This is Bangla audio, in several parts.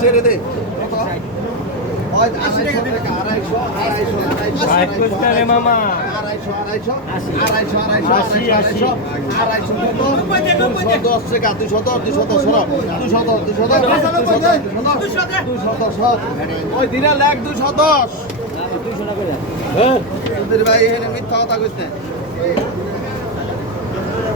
ছেড়ে দে মামা আড়াইশো আড়াইশো আড়াইশো আড়াইশো আড়াইশো দশ টাকা দুশো দশ দুশো দশ দুশো দশ দুশো দশ দুশো দশ ওই দিনে লেখ দুশো দশ ভাই এখানে মিথ্যা কথা কইতে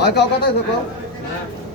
আর কাউ কথা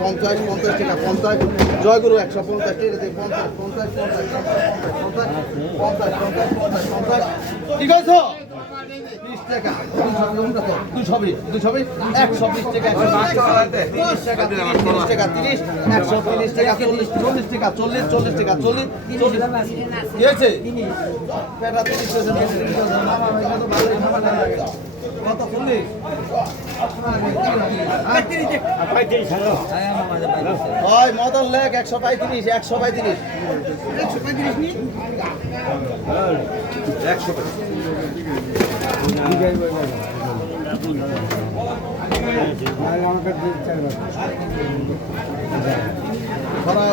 পঞ্চাশ পঞ্চাশ টাকা পঞ্চাশ জয়গুরু একশো পঞ্চাশ ঠিক আছে পঞ্চাশ পঞ্চাশ পঞ্চাশ পঞ্চাশ পঞ্চাশ পঞ্চাশ ঠিক আছে বিশ টাকা দুশো বিশ দুশো বিশ একশো বিশ টাকা তিরিশ টাকা তিরিশ একশো তিরিশ টাকা চল্লিশ চল্লিশ টাকা চল্লিশ চল্লিশ টাকা চল্লিশ চল্লিশ ঠিক আছে মদন লেখ একশো পঁয়ত্রিশ একশো পঁয়ত্রিশ। একশো পঁয়ত্রিশ একশো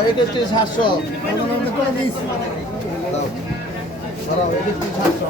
একত্রিশ সাতশো সাতশো।